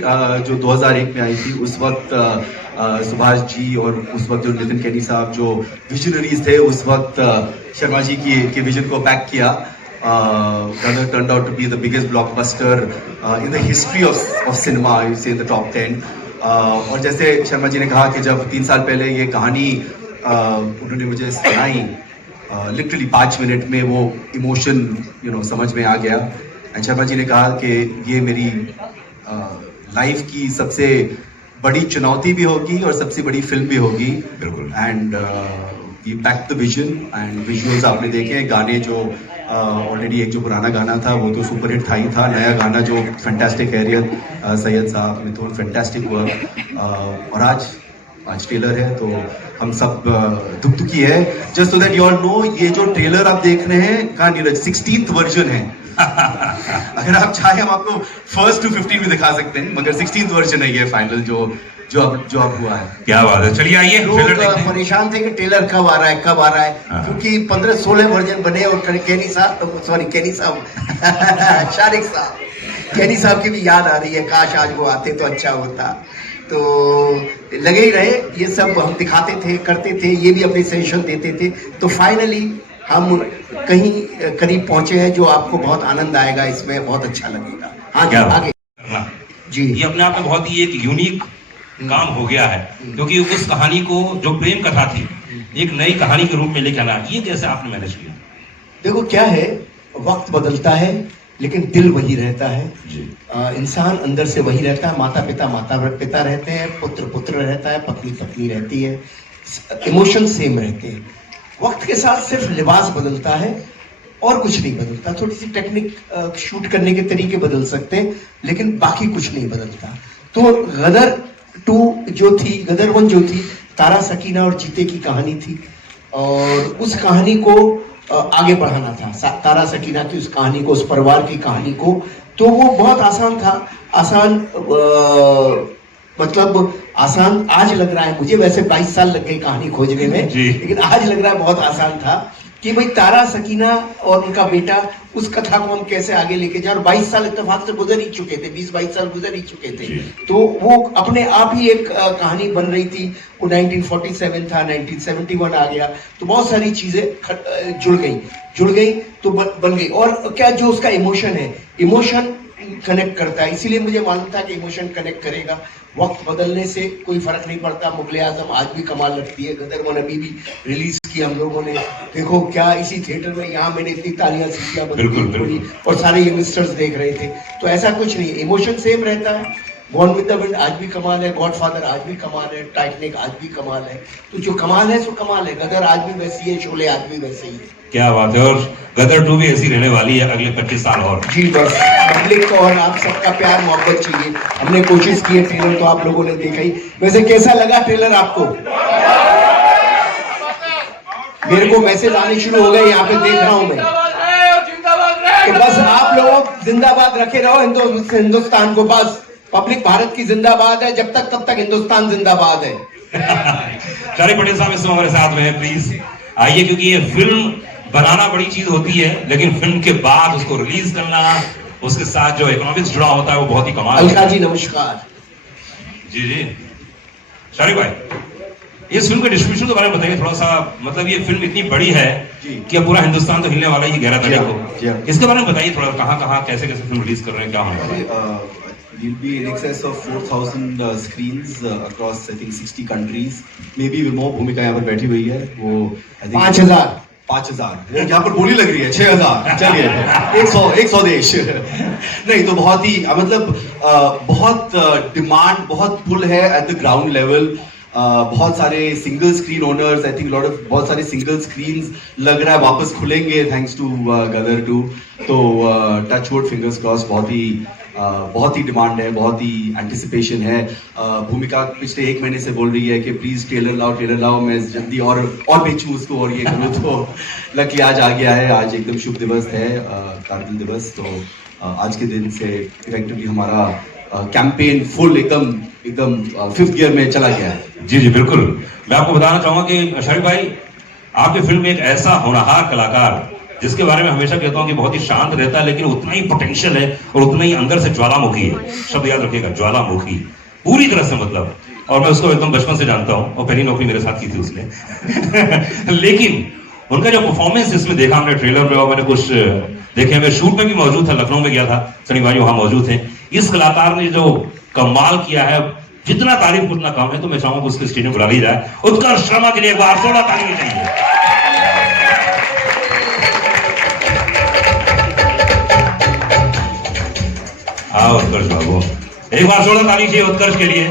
जो 2001 में आई थी, उस वक्त सुभाष जी और उस वक्त जो नितिन केनी साहब जो विजनरीज थे, उस वक्त शर्मा जी के विजन को पैक किया. Gulliver turned out to be the biggest blockbuster in the history of cinema, I would say in the top 10. और जैसे शर्मा जी ने कहा कि जब 3 साल पहले ये कहानी उन्होंने मुझे सुनाई, लिटरली 5 मिनट में वो इमोशन समझ में आ गया. एंड शर्मा जी ने कहा कि ये मेरी लाइफ की सबसे बड़ी चुनौती भी होगी और सबसे बड़ी फिल्म भी होगी. बिल्कुल. And we pack the vision and visuals आपने देखे हैं. गाने जो ऑलरेडी एक जो पुराना गाना था वो तो सुपर हिट था ही था. नया गाना जो फैंटास्टिक है, रियल सैयद साहब मिथुन, फैंटास्टिक वर्क. और आज ट्रेलर है तो हम सब दुखी है. Just so that you all know, ये जो ट्रेलर आप देख रहे हैं का नीरज 16th वर्जन है. अगर आप चाहे हम आपको 1st to 15 में दिखा सकते हैं, मगर 16th वर्जन है ये फाइनल जो अब हुआ है. क्या बात है. चलिए आइए. लोग परेशान थे कि ट्रेलर कब आ रहा है, क्योंकि 15-16 वर्जन बने और केनी साहब शारिक साहब, केनी साहब की भी याद आ रही है. काश आज वो आते तो अच्छा होता. तो लगे ही रहे, ये सब हम दिखाते थे, करते थे, ये भी अपने सजेशन देते थे. तो फाइनली हम कहीं करीब पहुंचे हैं जो आपको बहुत आनंद आएगा, इसमें बहुत अच्छा लगेगा. हाँ जी, आगे जी. ये अपने आप में बहुत ही एक यूनिक काम हो गया है, क्योंकि उस कहानी को जो प्रेम कथा थी एक नई कहानी के रूप में लेकर आना, ये कैसे आपने मैनेज किया? देखो क्या है, वक्त बदलता है लेकिन दिल वही रहता है. इंसान अंदर से वही रहता है. माता पिता रहते हैं, पुत्र रहता है, पत्नी रहती है, इमोशन सेम रहते हैं. वक्त के साथ सिर्फ लिबास बदलता है और कुछ नहीं बदलता. थोड़ी सी टेक्निक, शूट करने के तरीके बदल सकते हैं, लेकिन बाकी कुछ नहीं बदलता. तो गदर 2 जो थी, गदर 1 जो थी, तारा सकीना और जीते की कहानी थी और उस कहानी को आगे बढ़ाना था. तारा सकीना की उस कहानी को, उस परिवार की कहानी को. तो वो बहुत आसान था. मतलब आसान आज लग रहा है मुझे, वैसे 22 साल लग गई कहानी खोजने में, लेकिन आज लग रहा है बहुत आसान था कि भाई तारा सकीना और उनका बेटा, उस कथा को हम कैसे आगे लेके जाए. और 22 साल इत्तेफाक से गुजर ही चुके थे, 20-22 साल गुजर ही चुके थे. तो वो अपने आप ही एक कहानी बन रही थी. वो 1947 था, 1971 आ गया, तो बहुत सारी चीजें जुड़ गई तो बन गई. और क्या जो उसका इमोशन है, इमोशन कनेक्ट करता है, इसीलिए मुझे मालूम था कि इमोशन कनेक्ट करेगा. वक्त बदलने से कोई फर्क नहीं पड़ता. मुगले आजम आज भी कमाल लगती है. गदर वन अभी भी रिलीज की हम लोगों ने, देखो क्या इसी थिएटर में, यहाँ मैंने इतनी तालियां सीटियां बंदी और सारे यंगस्टर्स देख रहे थे. तो ऐसा कुछ नहीं, इमोशन सेम रहता है. गॉन विद द विंड आज भी कमाल है, गॉडफादर आज भी कमाल है, टाइटैनिक आज भी कमाल है. तो जो कमाल है सो कमाल है. गदर आज भी वैसी है, शोले आज भी वैसे ही है. क्या बात है. और गदर 2 भी ऐसी रहने वाली है अगले 25 साल और. जी बस पब्लिक को और आप सबका प्यार मोहब्बत चाहिए. हमने कोशिश की है. ट्रेलर तो आप लोगों ने देखा ही. वैसे कैसा लगा ट्रेलर आपको? मेरे को मैसेज आने शुरू हो गए, यहाँ पे देख रहा हूँ मैं कि बस आप लोग जिंदाबाद रखे रहो हिंदुस्तान को. बस पब्लिक भारत की जिंदाबाद है, जब तक तब तक हिंदुस्तान जिंदाबाद है. शारिक पटेल साहब इस हमारे साथ में है, प्लीज आइए. क्योंकि ये फिल्म बनाना बड़ी चीज होती है, लेकिन फिल्म के बाद उसको रिलीज करना, उसके साथ जो इकोनॉमिक्स जुड़ा होता है वो बहुत ही कमाल. अलका जी नमस्कार. जी शारिक भाई, इस फिल्म के डिस्ट्रीब्यूशन के बारे में बताइए थोड़ा सा. मतलब ये फिल्म इतनी बड़ी है कि अब पूरा हिंदुस्तान तो हिलने वाला ही 11 तारीख को. इसके बारे में बताइए थोड़ा, कहाँ कैसे फिल्म रिलीज कर रहे हैं, क्या होने वाला है? We'll be in excess of 4,000 screens across I think 60 countries. Maybe even more. भूमिका यहाँ पर बैठी हुई है. वो 5,000 यहाँ पर बोली लग रही है. 6,000. चलिए 100 देश. नहीं तो बहुत ही मतलब बहुत डिमांड, बहुत पुल है एट द ग्राउंड लेवल. बहुत सारे single screen owners, I think बहुत सारे सिंगल स्क्रीन्स लग रहा है वापस खुलेंगे थैंक्स टू गदर 2. तो टच वुड, फिंगर्स क्रॉस. बहुत ही डिमांड है, बहुत ही एंटिसिपेशन है. भूमिका पिछले 1 महीने से बोल रही है कि प्लीज ट्रेलर लाओ, मैं जल्दी और बेचूं उसको और ये करूं. तो लकी आज आ गया है. आज एकदम शुभ दिवस है, कारगिल दिवस. तो आज के दिन से इफेक्टिवली हमारा कैंपेन फुल एकदम 5th गियर में चला गया है. जी बिल्कुल. मैं आपको बताना चाहूंगा कि शारिक भाई, आपकी फिल्म में एक ऐसा होनहार कलाकार जिसके बारे में हमेशा कहता हूँ कि बहुत ही शांत रहता है, लेकिन उतना ही पोटेंशियल है और उतना ही अंदर से ज्वालामुखी है। शब्द याद रखिएगा, ज्वालामुखी, पूरी तरह से मतलब। और मैं उसको एकदम बचपन से जानता हूँ और पहली नौकरी मेरे साथ की थी उसने। लेकिन उनका जो परफॉर्मेंस इसमें देखा हमने ट्रेलर में, और मैंने कुछ देखे, मैं शूट में भी मौजूद था, लखनऊ में गया था, सनी भाई वहां मौजूद थे। इस कलाकार ने जो कमाल किया है, जितना तारीफ उतना कम है, तो मैं चाहूंगा उसके स्टेज में बुला ली जाए। उत्कर्ष शर्मा के लिए एक बार जोरदार ताली चाहिए। हाँ उत्कर्ष बाबू, एक बार जोरदार ताली चाहिए उत्कर्ष के लिए।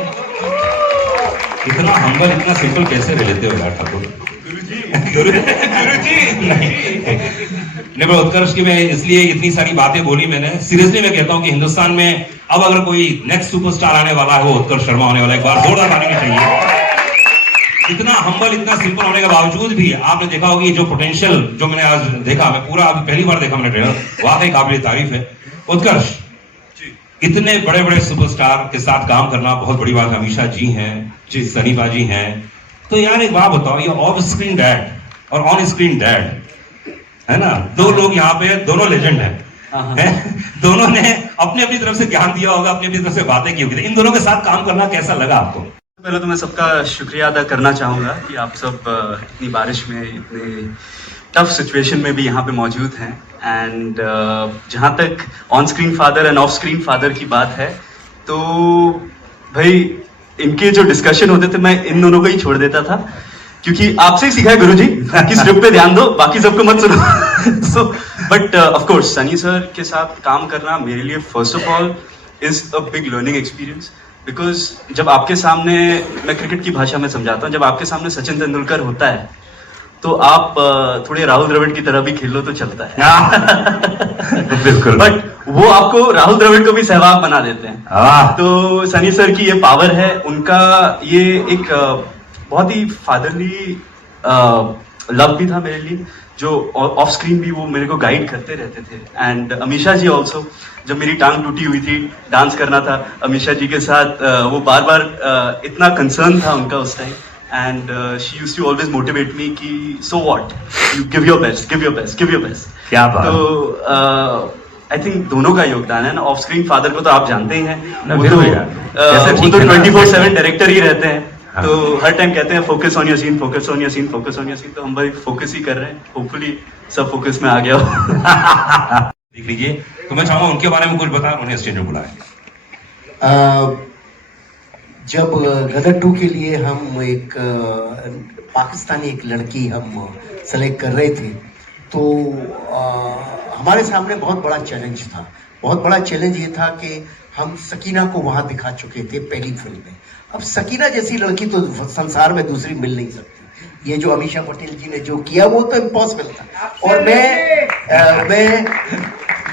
इतना हम्बल, इतना सिंपल कैसे रह लेते हो यार ठाकुर? गुरुजी नहीं, पर उत्कर्ष की मैं इसलिए इतनी सारी बातें बोली मैंने, सीरियसली मैं कहता हूं कि हिंदुस्तान में अब अगर कोई नेक्स्ट सुपरस्टार आने वाला है, वो उत्कर्ष शर्मा होने वाला है। एक बार जोरदार ताली चाहिए। इतना हम्बल, इतना सिंपल होने के बावजूद भी आपने देखा होगा जो पोटेंशियल जो मैंने आज देखा, मैं पूरा अभी पहली बार देखा मैंने ट्रेलर, वाकई काबिल तारीफ है। उत्कर्ष, इतने बड़े बड़े सुपरस्टार के साथ काम करना बहुत बड़ी बात है। अमीषा जी हैं, जी सनी बाजी हैं, तो यार एक बात बताओ, ये ऑफ स्क्रीन डैड और ऑन स्क्रीन डैड है ना, दो लोग यहाँ पे दोनों लेजेंड हैं। दोनों ने अपनी अपनी तरफ से ज्ञान दिया होगा, अपनी अपनी तरफ से बातें की होगी। इन दोनों के साथ काम करना कैसा लगा आपको? पहले तो मैं सबका शुक्रिया अदा करना चाहूँगा कि आप सब इतनी बारिश में, इतने टफ सिचुएशन में भी यहाँ पे मौजूद हैं। एंड जहाँ तक on screen father end of screen father की बात है, तो भाई इनके जो डिस्कशन होते थे मैं इन दोनों को ही छोड़ देता था, क्योंकि आपसे ही सीखा है गुरुजी कि स्क्रिप्ट पे ध्यान दो, बाकी सबको मत सुनो। So but of course Sunny sir के साथ काम करना मेरे लिए first of all is a big learning experience, because जब आपके सामने, मैं क्रिकेट की भाषा में समझाता हूँ, जब आपके सामने सचिन तेंदुलकर होता है तो आप थोड़े राहुल द्रविड़ की तरह भी खेलो तो चलता है। बिल्कुल। बट वो आपको राहुल द्रविड़ को भी सहवाग बना देते हैं। तो सनी सर की ये पावर है, उनका ये एक बहुत ही फादरली लव भी था मेरे लिए, जो ऑफ स्क्रीन भी वो मेरे को गाइड करते रहते थे। एंड अमीषा जी ऑल्सो, जब मेरी टांग टूटी हुई थी, डांस करना था अमीषा जी के साथ, वो बार बार इतना कंसर्न था उनका उस time. And she used to always motivate me कि so what, you give your best, give your best, give your best। क्या बात। तो I think दोनों का योगदान है ना। ऑफ स्क्रीन फादर को तो आप जानते ही हैं, वो तो 24/7 डायरेक्टर ही रहते हैं। हाँ। तो हर टाइम कहते हैं focus on your scene, focus on your scene, focus on your scene. तो हम भाई फोकस ही कर रहे हैं, होपफुली सब फोकस में आ गया हो। देख लीजिए, तो मैं चाहूंगा उनके बारे में कुछ बता, उन्हें स्टेज में बुलाएं। जब गदर 2 के लिए हम एक पाकिस्तानी एक लड़की हम सेलेक्ट कर रहे थे, तो हमारे सामने बहुत बड़ा चैलेंज था। बहुत बड़ा चैलेंज ये था कि हम सकीना को वहाँ दिखा चुके थे पहली फिल्म में। अब सकीना जैसी लड़की तो संसार में दूसरी मिल नहीं सकती। ये जो अमीषा पटेल जी ने जो किया वो तो इम्पॉसिबल था। और मैं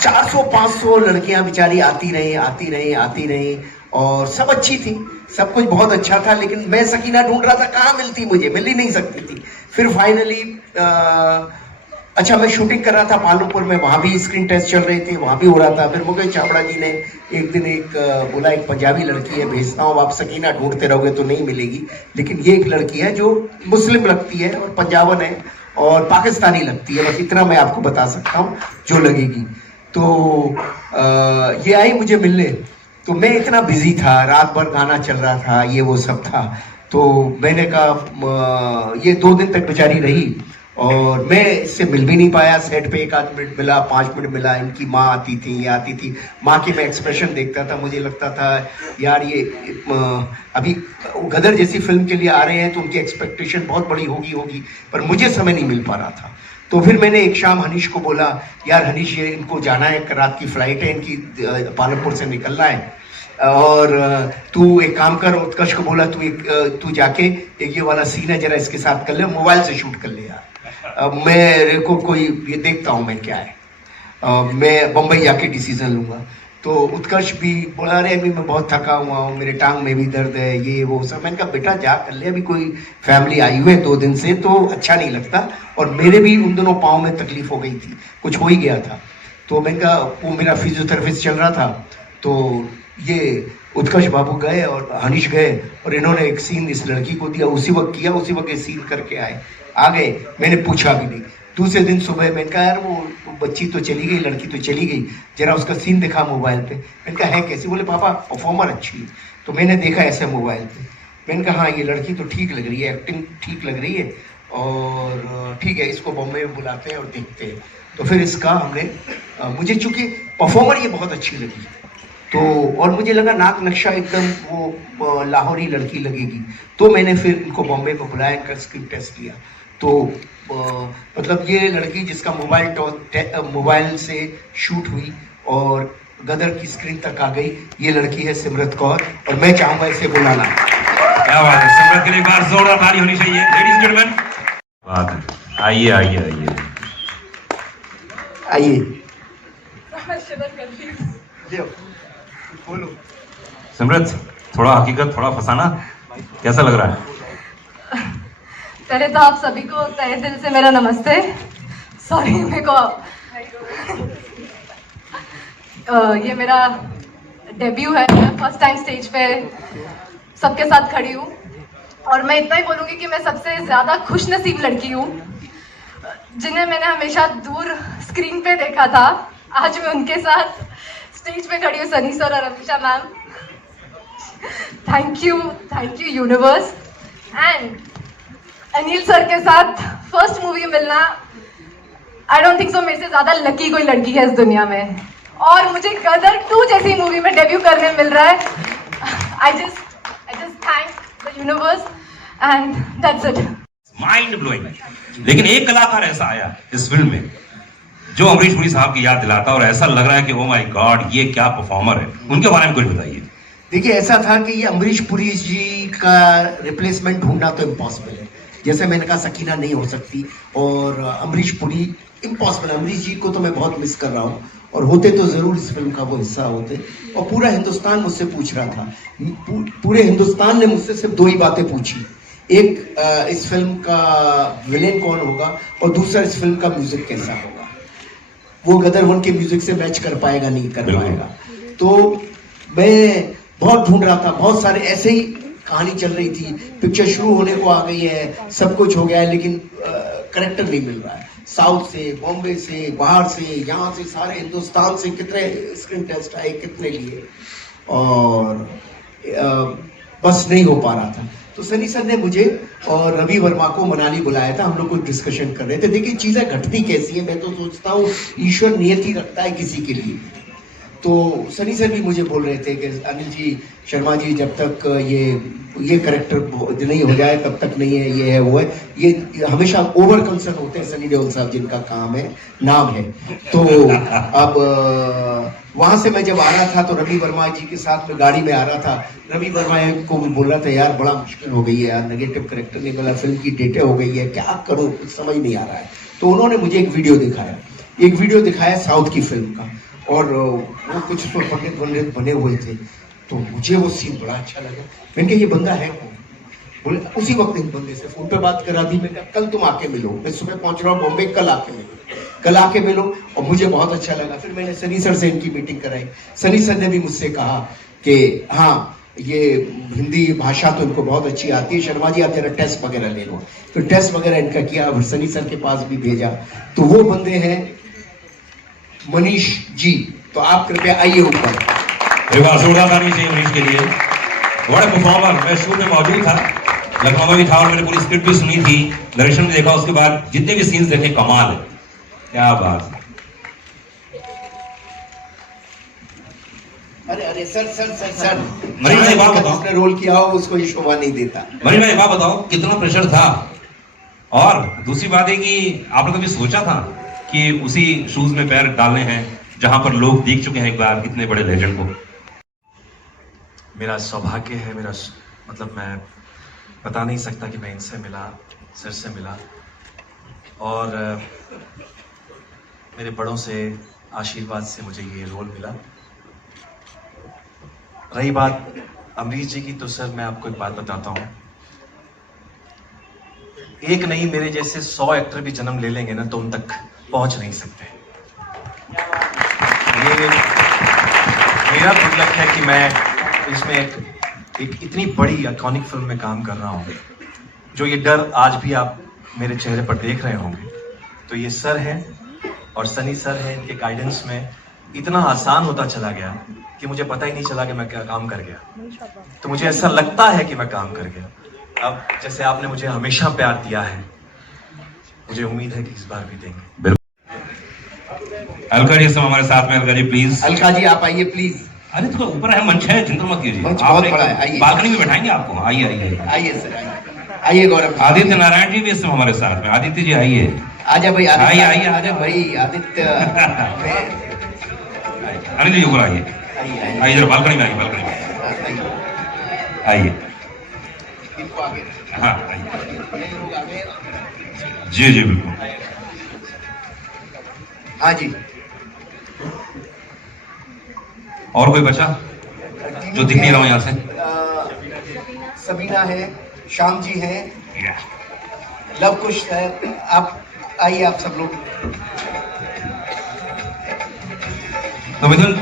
400-500 लड़कियां बेचारी आती रही और सब अच्छी थी, सब कुछ बहुत अच्छा था, लेकिन मैं सकीना ढूंढ रहा था, कहाँ मिलती, मुझे मिल ही नहीं सकती थी। फिर फाइनली अच्छा, मैं शूटिंग कर रहा था पालनपुर में, वहाँ भी स्क्रीन टेस्ट चल रही थी, वहाँ भी हो रहा था। फिर मुकेश चावड़ा जी ने एक दिन बोला, एक पंजाबी लड़की है भेजता हूँ, आप सकीना ढूंढते रहोगे तो नहीं मिलेगी, लेकिन ये एक लड़की है जो मुस्लिम लगती है और पंजाबन है और पाकिस्तानी लगती है, बस इतना मैं आपको बता सकता हूँ जो लगेगी। तो ये आई मुझे मिलने, तो मैं इतना बिजी था, रात भर गाना चल रहा था, ये वो सब था। तो मैंने कहा ये 2 दिन तक बेचारी रही और मैं इससे मिल भी नहीं पाया। सेट पे 1 आध मिनट मिला, 5 मिनट मिला। इनकी माँ आती थी, ये आती थी, माँ की मैं एक्सप्रेशन देखता था, मुझे लगता था यार ये अभी गदर जैसी फिल्म के लिए आ रहे हैं तो उनकी एक्सपेक्टेशन बहुत बड़ी होगी, पर मुझे समय नहीं मिल पा रहा था। तो फिर मैंने एक शाम हनीश को बोला, यार हनीश ये इनको जाना है, रात की फ्लाइट है इनकी, पालनपुर से निकलना है, और तू एक काम कर। उत्कर्ष को बोला तू जाके एक ये वाला सीन है जरा इसके साथ कर ले, मोबाइल से शूट कर ले यार, मेरे को कोई ये देखता हूँ मैं क्या है, मैं बम्बई जाके डिसीजन लूंगा। तो उत्कर्ष भी बोला, अरे अभी मैं बहुत थका हुआ हूँ, मेरे टांग में भी दर्द है, ये वो सब। मैंने कहा बेटा जा कर ले, अभी कोई फैमिली आई हुई है 2 दिन से, तो अच्छा नहीं लगता। और मेरे भी उन दोनों पाँव में तकलीफ हो गई थी, कुछ हो ही गया था। तो मैंने कहा, वो मेरा फिजियोथेरेपिस्ट चल रहा था, तो ये उत्कर्ष बाबू गए और हनीश गए और इन्होंने एक सीन इस लड़की को दिया, उसी वक्त किया, उसी वक्त ये सीन करके आ गए। मैंने पूछा भी नहीं, दूसरे दिन सुबह मैंने कहा यार वो बच्ची तो चली गई, लड़की तो चली गई, जरा उसका सीन दिखा मोबाइल पे। मैंने कहा है कैसे? बोले पापा परफॉर्मर अच्छी है। तो मैंने देखा ऐसे मोबाइल पे, मैंने कहा हाँ ये लड़की तो ठीक लग रही है, एक्टिंग ठीक लग रही है, और ठीक है इसको बॉम्बे में बुलाते हैं और देखते हैं। तो फिर इसका हमने मुझे चूंकि परफॉर्मर ये बहुत अच्छी लगी, तो और मुझे लगा नाक नक्शा एकदम वो लाहौरी लड़की लगेगी, तो मैंने फिर इनको बॉम्बे में बुलाया, इनका स्क्रिप्ट टेस्ट लिया। तो मतलब ये लड़की जिसका मोबाइल से शूट हुई और गदर की स्क्रीन तक आ गई, ये लड़की है सिमरत कौर, और मैं चाहूंगा इसे बुलाना। क्या बात है, सिमरत के लिए एक बार जोरदार ताली होनी चाहिए। लेडीज एंड जेंटलमैन, बात है, आइए आइए आइए आइए बोलो। सिमरत, थोड़ा हकीकत थोड़ा फसाना, कैसा लग रहा है? पहले तो आप सभी को तहे दिल से मेरा नमस्ते। सॉरी मेरे को ये मेरा डेब्यू है, फर्स्ट टाइम स्टेज पे सबके साथ खड़ी हूँ, और मैं इतना ही बोलूँगी कि मैं सबसे ज़्यादा खुश नसीब लड़की हूँ जिन्हें मैंने हमेशा दूर स्क्रीन पे देखा था। आज मैं उनके साथ स्टेज पे खड़ी हूँ, सनी सर और Amisha ma'am. Thank you universe. And Anil sir के साथ फर्स्ट मूवी मिलना, आई डोंट थिंक सो मेरे से ज्यादा लकी कोई लड़की है इस दुनिया में, और मुझे गदर 2 जैसी मूवी में डेब्यू करने मिल रहा है। I just thank the universe and that's it. Mind blowing. लेकिन एक कलाकार ऐसा आया इस फिल्म में जो अमरीश पुरी साहब की याद दिलाता, और ऐसा लग रहा है कि ओ माय गॉड ये क्या परफॉर्मर है। उनके बारे में कुछ बताइए। देखिए ऐसा था कि ये अमरीश पुरी जी का रिप्लेसमेंट ढूंढना तो इम्पॉसिबल है। जैसे मैंने कहा सकीना नहीं हो सकती, और अमरीश पुरी इम्पॉसिबल। अमरीश जी को तो मैं बहुत मिस कर रहा हूँ, और होते तो जरूर इस फिल्म का वो हिस्सा होते। और पूरा हिंदुस्तान मुझसे पूछ रहा था, पूरे हिंदुस्तान ने मुझसे सिर्फ 2 ही बातें पूछी, एक इस फिल्म का विलेन कौन होगा, और दूसरा इस फिल्म का म्यूजिक कैसा होगा। वो गदर 1 के म्यूजिक से मैच कर पाएगा नहीं कर पाएगा। तो मैं बहुत ढूंढ रहा था, बहुत सारे ऐसे ही कहानी चल रही थी, पिक्चर शुरू होने को आ गई है, सब कुछ हो गया है, लेकिन करेक्टर नहीं मिल रहा है। साउथ से, बॉम्बे से, बाहर से, यहाँ से, सारे हिंदुस्तान से कितने स्क्रीन टेस्ट आए, कितने लिए, और बस नहीं हो पा रहा था। तो सनी सर ने मुझे और रवि वर्मा को मनाली बुलाया था, हम लोग कुछ डिस्कशन कर रहे थे। देखिए चीजें घटती कैसी है, मैं तो सोचता हूँ ईश्वर नियति रखता है किसी के लिए। तो सनी सर भी मुझे बोल रहे थे कि अनिल जी, शर्मा जी, जब तक ये करेक्टर नहीं हो जाए तब तक नहीं है, ये है वो है, ये हमेशा ओवर कंसर्न होते हैं सनी देओल साहब, जिनका काम है, नाम है। तो अब वहां से मैं जब आ रहा था तो रवि वर्मा जी के साथ में गाड़ी में आ रहा था, रवि वर्मा को बोल रहा था यार बड़ा मुश्किल हो गई है यार, नेगेटिव करेक्टर नहीं मिला, फिल्म की डेटें हो गई है, क्या करूं कुछ समझ नहीं आ रहा है। तो उन्होंने मुझे एक वीडियो दिखाया साउथ की फिल्म का, और वो कुछ तो पंडित बने हुए थे। तो मुझे वो सीन बड़ा अच्छा लगा। मैंने कहा ये बंदा है कौन? बोले उसी वक्त इन बंदे से फोन पे बात करा दी। मैंने कहा कल तुम आके मिलो, मैं सुबह पहुंच रहा हूँ बॉम्बे, कल आके मिलो। और मुझे बहुत अच्छा लगा। फिर मैंने सनी सर से इनकी मीटिंग कराई। सनी सर ने भी मुझसे कहा कि हाँ ये हिंदी भाषा तो इनको बहुत अच्छी आती है, शर्मा जी आप जरा टेस्ट वगैरह ले लो। तो टेस्ट वगैरह इनका किया, और सनी सर के पास भी भेजा। तो वो बंदे हैं मनीष जी। तो आप कृपया आइए ऊपर। जोरदार ताली चाहिए मनीष के लिए। बड़ा परफॉर्मर। मैं शूट में मौजूद था, लखनऊ में भी था, और मैंने पूरी स्क्रिप्ट भी सुनी थी, डायरेक्शन भी देखा, उसके बाद जितने भी सीन्स देखे कमाल है, क्या बात है। अरे सर मनीष भाई बात बताओ, जिसने रोल किया हो उसको ये शोभा नहीं देता। मनीष भाई बात बताओ कितना प्रेशर था, और दूसरी बात है कि आपने कभी सोचा था कि उसी शूज में पैर डालने हैं जहां पर लोग देख चुके हैं एक बार इतने बड़े लेजेंड को? मेरा सौभाग्य है, मेरा मतलब मैं बता नहीं सकता कि मैं इनसे मिला, सर से मिला, और मेरे बड़ों से आशीर्वाद से मुझे ये रोल मिला। रही बात अमरीश जी की, तो सर मैं आपको एक बात बताता हूँ, एक नहीं मेरे जैसे 100 एक्टर भी जन्म ले लेंगे ना तो उन तक पहुंच नहीं सकते। ये मेरा गुड लक है कि मैं इसमें एक इतनी बड़ी आइकॉनिक फिल्म में काम कर रहा हूँ। जो ये डर आज भी आप मेरे चेहरे पर देख रहे होंगे, तो ये सर हैं और सनी सर हैं, इनके गाइडेंस में इतना आसान होता चला गया कि मुझे पता ही नहीं चला कि मैं क्या काम कर गया। तो मुझे ऐसा लगता है कि मैं काम कर गया। अब जैसे आपने मुझे हमेशा प्यार दिया है, मुझे उम्मीद है कि इस बार भी देंगे। अलका जी सब हमारे साथ में। अलका जी प्लीज। अलका जी आप आइए प्लीज। अरे थोड़ा ऊपर है, मंच है, चिंता मत कीजिए। मंच बहुत बड़ा है, आइए। बालकनी में बैठाएंगे आपको। आइए आइए आइए सर, आइए आइए गौरव। आदित्य नारायण जी भी इस समय हमारे साथ में। आदित्य जी आइए। आजा भाई, आइए आइए आजा भाई आदित्य। अनिल जी ऊपर आइए। आइए आइए जरा बालकनी में आइए, बालकनी में आइए। हाँ आइए। जी जी बिल्कुल। हाँ जी। और कोई बचा जो दिख नहीं रहा हूँ यहाँ से? सबीना है, श्याम जी हैं, लव कुश है। आप आइए, आप सब लोग। तो मिथुन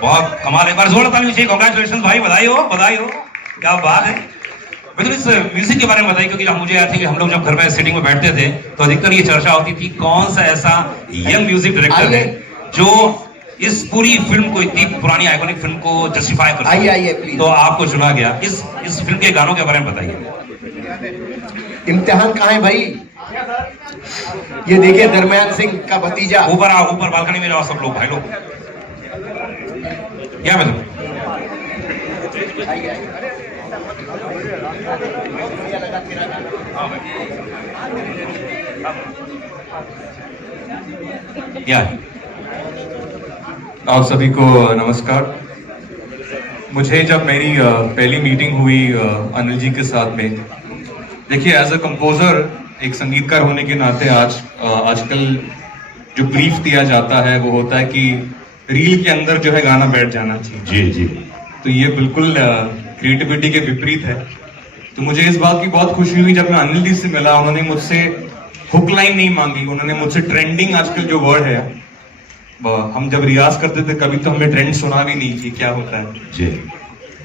बहुत कमाल, एक बार जोरदार ताली चाहिए। कांग्रेचुलेशंस भाई, बधाई हो, बधाई हो, क्या बात है। मिथुन इस म्यूजिक के बारे में बताइए, क्योंकि मुझे याद है कि हम लोग जब घर में सेटिंग में बैठते थे तो अधिकतर ये चर्चा होती थी कौन सा ऐसा यंग म्यूजिक डायरेक्टर है जो इस पूरी फिल्म को, इतनी पुरानी आइकॉनिक फिल्म को जस्टिफाई कर आइए आइए प्लीज। तो आपको चुना गया। इस फिल्म के गानों के बारे में बताइए। इम्तिहान कहाँ है भाई? ये देखिए दरमियान सिंह का भतीजा। ऊपर आओ, ऊपर बालकनी में जाओ सब लोग, भाई लोग। क्या मैं क्या आप सभी को नमस्कार। मुझे जब मेरी पहली मीटिंग हुई अनिल जी के साथ में, देखिए एज अ कंपोजर, एक संगीतकार होने के नाते आजकल जो ब्रीफ दिया जाता है वो होता है कि रील के अंदर जो है गाना बैठ जाना चाहिए। जी जी। तो ये बिल्कुल क्रिएटिविटी के विपरीत है। तो मुझे इस बात की बहुत खुशी हुई जब मैं अनिल जी से मिला। उन्होंने मुझसे हुक लाइन नहीं मांगी, उन्होंने मुझसे ट्रेंडिंग, आजकल जो वर्ड है, हम जब रियाज करते थे कभी तो हमें ट्रेंड सुना भी नहीं कि क्या होता है जी,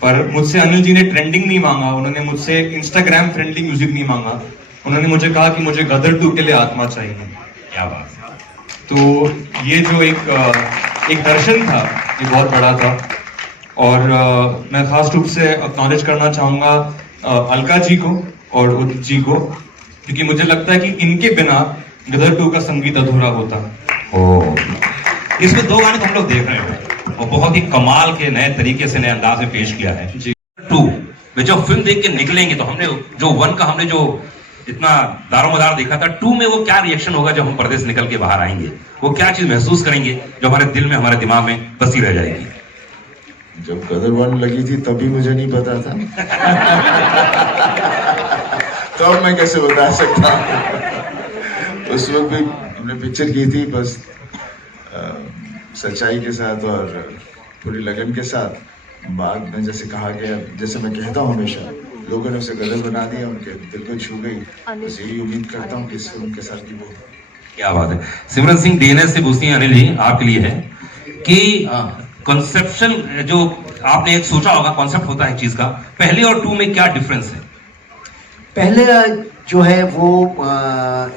पर मुझसे अनिल जी ने ट्रेंडिंग नहीं मांगा, उन्होंने मुझसे इंस्टाग्राम फ्रेंडली म्यूजिक नहीं मांगा। उन्होंने मुझे कहा कि मुझे गदर 2 के लिए आत्मा चाहिए। क्या बात है। तो ये जो एक दर्शन था, ये बहुत बड़ा था। और मैं खास रूप से एक्नॉलेज करना चाहूंगा अलका जी को और उदित जी को, क्योंकि मुझे लगता है कि इनके बिना गदर 2 का संगीत अधूरा होता। इसमें 2 गाने तो हम लोग देख रहे हैं और बहुत ही कमाल के नए तरीके से, नए अंदाज में पेश किया है। 2 में जब फिल्म देख के निकलेंगे तो हमने जो 1 का हमने जो इतना दारोमदार देखा था, 2 में वो क्या रिएक्शन होगा जब हम पर्दे से निकल के बाहर आएंगे? वो क्या चीज महसूस करेंगे जो हमारे दिल में, हमारे दिमाग में बसी रह जाएगी? जब गदर 1 लगी थी तभी मुझे नहीं पता था तो अब मैं कैसे बता सकता। उस वक्त भी हमने पिक्चर की थी बस सच्चाई के साथ और पूरी लगन के साथ। बाद में जैसे कहा गया, जैसे मैं कहता हूँ हमेशा, लोगों ने उसे गदर बना दिया, उनके दिल को छू गई। बस यही उम्मीद करता हूँ कि इस फिल्म के साथ भी वो। क्या बात है। सिमरन सिंह डीएनएस से पूछती हैं अनिल जी आपके लिए है कि कॉन्सेप्शन जो आपने एक सोचा होगा, कॉन्सेप्ट होता है चीज का, पहले और 2 में क्या डिफरेंस है? पहले जो है वो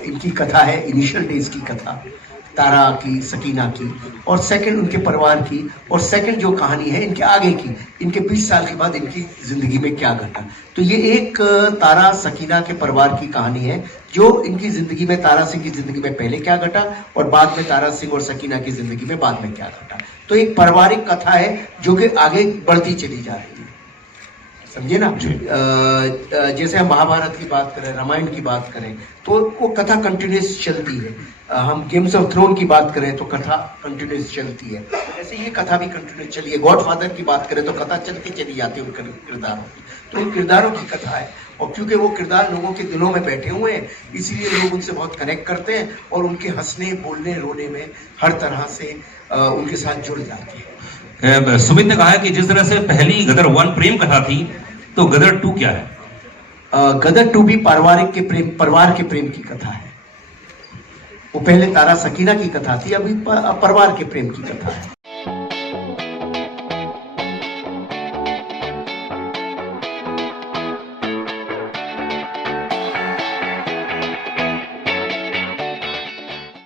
इनकी कथा है, इनिशियल डेज की कथा, तारा की, सकीना की, और सेकंड उनके परिवार की, और सेकंड जो कहानी है इनके आगे की, इनके 20 साल के बाद इनकी जिंदगी में क्या घटा। तो ये एक तारा सकीना के परिवार की कहानी है, जो इनकी जिंदगी में, तारा सिंह की जिंदगी में पहले क्या घटा और बाद में तारा सिंह और सकीना की जिंदगी में बाद में क्या घटा। तो एक पारिवारिक कथा है जो कि आगे बढ़ती चली जा रही है, समझे ना। जैसे हम महाभारत की बात करें, रामायण की बात करें, तो वो कथा कंटिन्यूस चलती है। हम गेम्स ऑफ थ्रोन की बात करें तो कथा कंटिन्यूस चलती है, ऐसे ये कथा भी कंटिन्यूस चली है। गॉडफादर की बात करें तो कथा चलती चली जाती है उन किरदारों की। तो उन किरदारों की कथा है, और क्योंकि वो किरदार लोगों के दिलों में बैठे हुए हैं, इसीलिए लोग उनसे बहुत कनेक्ट करते हैं और उनके हंसने, बोलने, रोने में हर तरह से उनके साथ जुड़ जाते हैं। सुमित ने कहा है कि जिस तरह से पहली गदर 1 प्रेम कथा थी, तो गदर 2 क्या है? गदर 2 भी पारिवारिक के प्रेम, परिवार के प्रेम की कथा है। वो पहले तारा सकीना की कथा थी, अभी परिवार के प्रेम की कथा है।